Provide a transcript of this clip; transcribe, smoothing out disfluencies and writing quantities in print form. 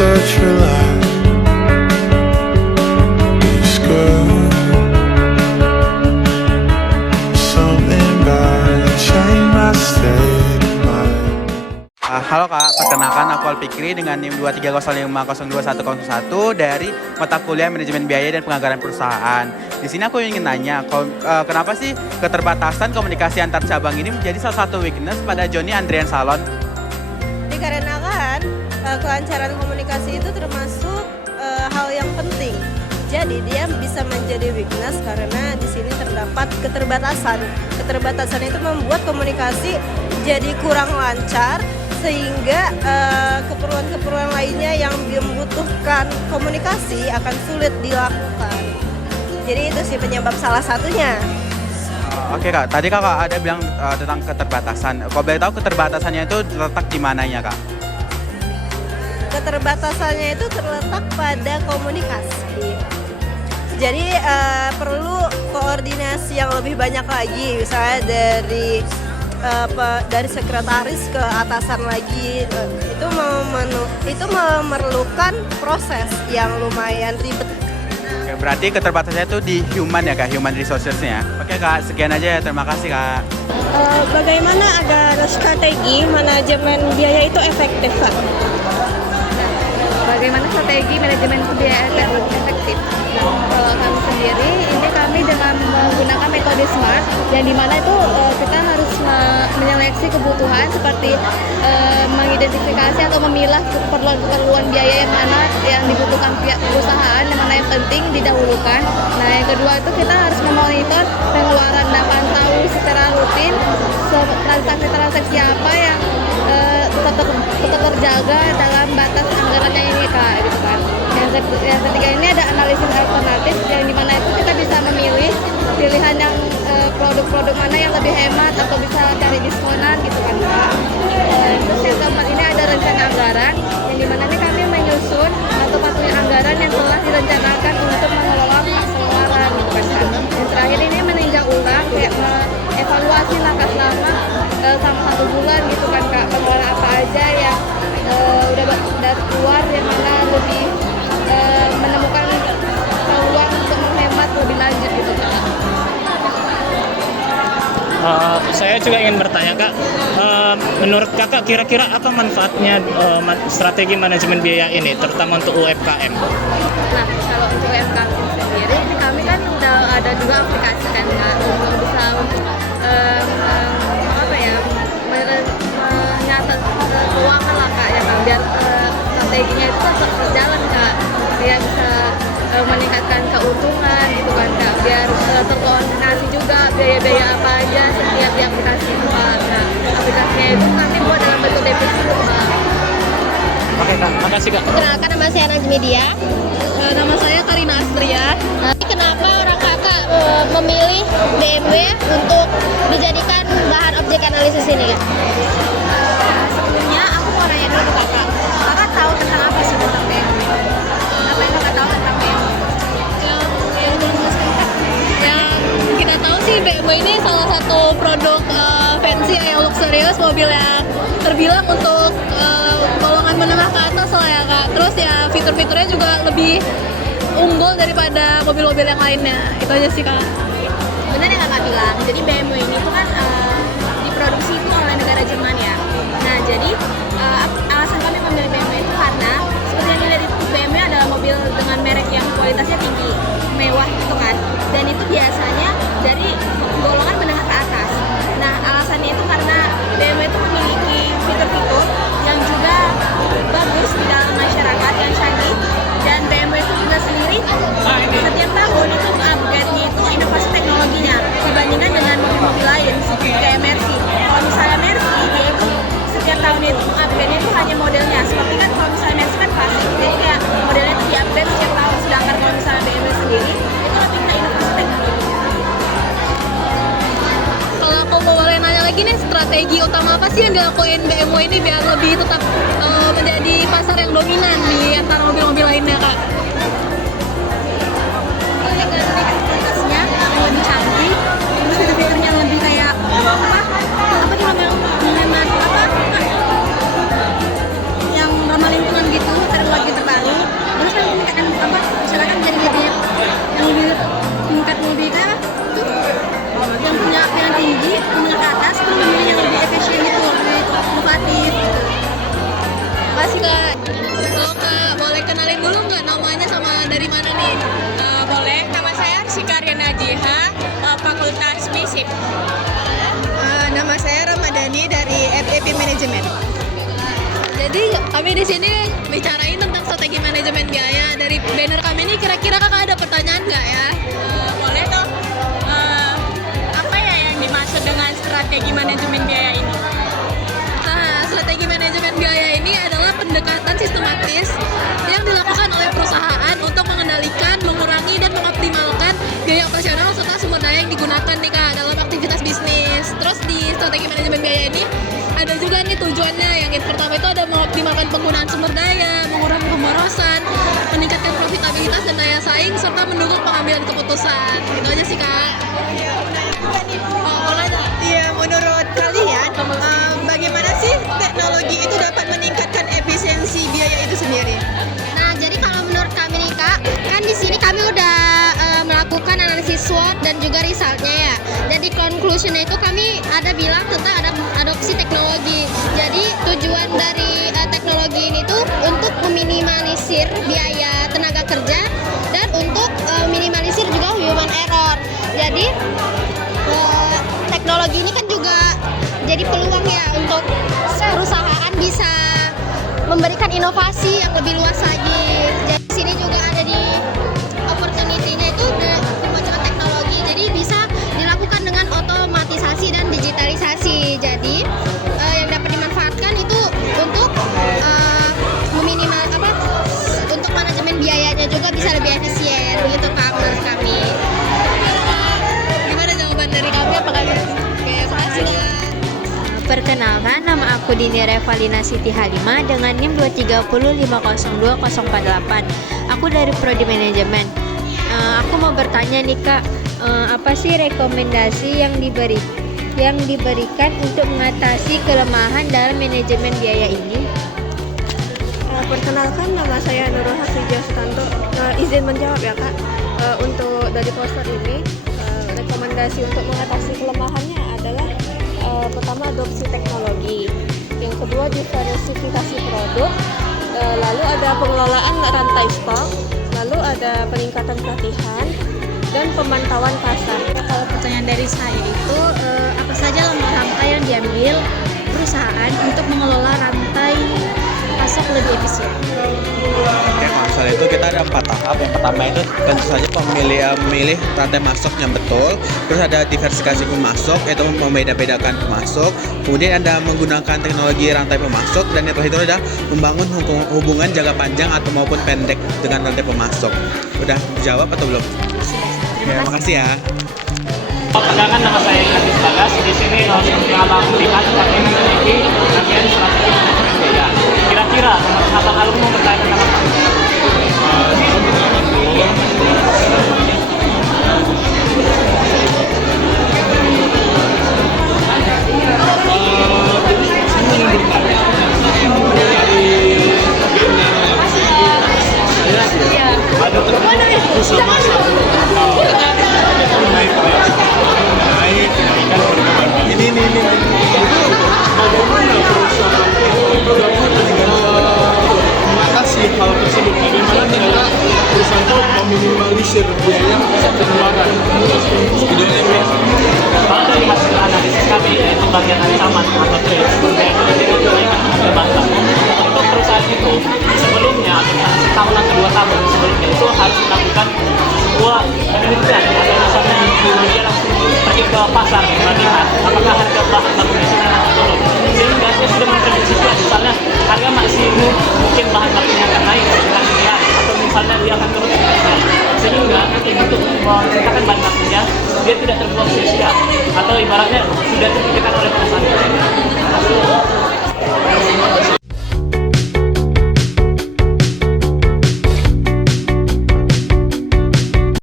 such a life is good. Something about it changed my state of mind. Halo Kak, perkenalkan aku Alfikri dengan NIM 230502101 dari mata kuliah Manajemen Biaya dan Penganggaran Perusahaan. Di sini aku ingin nanya, kenapa sih keterbatasan komunikasi antar cabang ini menjadi salah satu weakness pada Joni Andrian Salon? Dikarenakan kelancaran komunikasi itu termasuk hal yang penting. Jadi dia bisa menjadi weakness karena di sini terdapat keterbatasan. Keterbatasan itu membuat komunikasi jadi kurang lancar sehingga keperluan-keperluan lainnya yang membutuhkan komunikasi akan sulit dilakukan. Jadi itu sih penyebab salah satunya. Oke Kak, tadi Kakak ada bilang tentang keterbatasan. Kalau boleh tahu keterbatasannya itu terletak di mananya Kak? Keterbatasannya itu terletak pada komunikasi. Jadi perlu koordinasi yang lebih banyak lagi, misalnya dari sekretaris ke atasan lagi. Itu memerlukan proses yang lumayan ribet. Oke, berarti keterbatasannya itu di human ya Kak, human resources-nya. Oke Kak, sekian aja ya, terima kasih Kak. Bagaimana agar strategi manajemen biaya itu efektif, Kak? Bagaimana strategi manajemen biaya efektif? Kalau kami sendiri, ini kami dengan menggunakan metode SMART, yang dimana itu kita harus menyeleksi kebutuhan seperti mengidentifikasi atau memilah keperluan biaya yang mana yang dibutuhkan pihak perusahaan, yang mana yang penting didahulukan. Nah, yang kedua itu kita harus memonitor pengeluaran dan pantau secara rutin transaksi-transaksi apa yang tetap terjaga dalam batas anggarannya ini Kak, gitu kan. Yang ketiga ini ada analisis alternatif, yang dimana itu kita bisa memilih pilihan yang produk-produk mana yang lebih hemat atau bisa cari diskonan gitu kan Kak. Terus yang keempat ini ada rencana anggaran, yang dimana ini kami menyusun atau patuhi anggaran yang telah direncanakan untuk mengelola pengeluaran gitu kan Kak. Yang terakhir ini meninjau ulang, kayak evaluasi langkah selama sama 1 bulan gitu kan Kak, pengeluaran apa aja yang udah keluar, yang mana lebih menemukan peluang untuk menghemat lebih lanjut gitu Kak. Saya juga ingin bertanya Kak, menurut Kakak kira-kira apa manfaatnya strategi manajemen biaya ini, terutama untuk UMKM? Nah, kalau untuk UMKM sendiri, kami kan udah ada juga aplikasi kan Kak, untuk bisa menyatat keuangan lah Kak, ya Kak, biar strateginya itu tetap berjalan Kak, biar bisa meningkatkan keuntungan gitu kan Kak, biar terkoordinasi juga biaya-biaya apa aja setiap di aplikasi itu Kak. Nah, aplikasinya itu kami buat dalam bentuk definisi Kak. Oke Kak, makasih Kak. Perkenalkan, nama saya Najmi Media. Nama saya Karina Astria. Kenapa orang kakak memilih BMW untuk dijadikan bahan objek analisis ini Kak? Sebelumnya aku mau nanya dulu ke kakak. Kakak tahu tentang apa sih tentang BMW? Apa yang kakak tahu tentang BMW? Yang kita tahu sih BMW ini salah satu produk fancy yang luxurious, mobil yang terbilang untuk golongan menengah ke atas lah ya Kak. Terus ya fitur-fiturnya juga lebih unggul daripada mobil-mobil yang lainnya. Itu aja sih Kak. Benar yang kakak bilang, jadi BMW ini tuh kan diproduksi itu oleh negara Jerman ya. Nah jadi alasan kami memilih BMW itu karena seperti yang dilihat itu BMW adalah mobil dengan merek yang kualitasnya tinggi, mewah gitu kan. Dan itu biasanya dari golongan menengah ke atas. Nah alasannya itu karena BMW itu memiliki fitur-fitur yang juga bagus di dalam masyarakat, yang canggih. Dan BMW itu juga sendiri setiap tahun itu upgrade-nya itu inovasi teknologinya dibandingkan dengan mobil-mobil lain seperti kayak Mercy. Kalau misalnya Mercy dia itu setiap tahun itu upgrade-nya itu hanya modelnya, seperti kan kalau misalnya Mercy kan klasik, jadi kayak modelnya itu di-upgrade setiap tahun. Sedangkan kalau misalnya BMW sendiri itu lebih ke inovasi teknologinya. Kalau aku mau boleh nanya lagi nih, strategi utama apa sih yang dilakuin BMW ini biar lebih tetap menjadi pasar yang dominan di antara mobil-mobil lainnya Kak? Kualitasnya yang lebih canggih, terus fitur-fiturnya lebih kayak apa sih namanya, yang ramah lingkungan gitu, teknologi kenalin dulu nggak namanya sama dari mana nih? Boleh, nama saya Sikaria Najiha, Fakultas FISIP. Nama saya Ramadhani dari FEP Manajemen. Jadi kami di sini bicarain tentang strategi manajemen biaya. Dari banner kami ini kira-kira kakak ada pertanyaan nggak ya? Boleh dong. Apa ya yang dimaksud dengan strategi manajemen biaya ini? Nah, strategi manajemen biaya ini adalah pendekatan sistematis yang dilakukan oleh perusahaan untuk mengendalikan, mengurangi, dan mengoptimalkan biaya operasional serta sumber daya yang digunakan nih kak dalam aktivitas bisnis. Terus di strategi manajemen biaya ini ada juga nih tujuannya. Yang pertama itu ada mengoptimalkan penggunaan sumber daya, mengurangi pemborosan, meningkatkan profitabilitas dan daya saing, serta mendukung pengambilan keputusan. Itu aja sih kak. Iya, menurut kalian bagaimana sih teknologi itu dapat meningkatkan efisiensi biaya itu sendiri? Nah, jadi kalau menurut kami nih kak, kan di sini kami udah melakukan analisis SWOT dan juga resultnya ya. Jadi conclusionnya itu kami ada bilang tentang adopsi teknologi. Jadi tujuan dari teknologi ini tuh untuk meminimalisir biaya tenaga kerja dan untuk minimalisir juga human error. Jadi teknologi ini kan juga jadi peluang ya untuk perusahaan bisa memberikan inovasi yang lebih luas lagi. Jadi di sini juga ada di opportunity-nya itu perkembangan teknologi. Jadi bisa dilakukan dengan otomatisasi dan digitalisasi. Jadi yang dapat dimanfaatkan itu untuk untuk manajemen biayanya juga bisa lebih efisien gitu Kak menurut kami. Gimana jawaban dari kami apa kalian? Oke, makasih Kak. Perkenalkan, nama aku Dini Revalina Siti Halimah dengan NIM 230502048. Aku dari Prodi Manajemen. Aku mau bertanya nih Kak, apa sih rekomendasi yang diberikan untuk mengatasi kelemahan dalam manajemen biaya ini? Perkenalkan, nama saya Nurul Hasijah Sutanto. Izin menjawab ya Kak. Untuk dari poster ini, rekomendasi untuk mengatasi kelemahannya adalah pertama adopsi teknologi, yang kedua diversifikasi produk, lalu ada pengelolaan rantai stok, lalu ada peningkatan pelatihan dan pemantauan pasar. Kalau pertanyaan dari saya itu, apa saja langkah-langkah yang diambil perusahaan untuk mengelola rantai pasok lebih efisien? Oke, masalah itu kita ada 4 tahap. Yang pertama itu tentu saja memilih rantai masuk yang betul. Terus ada diversifikasi pemasok, yaitu membeda-bedakan pemasok. Kemudian ada menggunakan teknologi rantai pemasok, dan yang terakhir itu ada membangun hubungan jangka panjang atau maupun pendek dengan rantai pemasok. Udah dijawab atau belum? Oke, makasih ya. Perkenalkan, nama saya Aziz Bagas. Di sini seperti abang lihat kami memiliki rangkaian strategi manajemen biaya. Kira-kira abang Alung mau bertanya tentang apa? mengatasi hal tersebut, bagaimana cara perusahaan itu meminimalisir biaya pengeluaran. Kalau dari hasil analisis kami, yaitu bagian ancaman atau threat, yang ada bantah. Untuk perusahaan itu sebelumnya, setahun atau 2 tahun sebelumnya itu harus melakukan sebuah penelitian atau misalnya dia langsung pergi ke pasar melihat apakah harga bahan baku di sana turun, sehingga dia sudah memprediksi misalnya harga maksimum mungkin bahan bakunya akan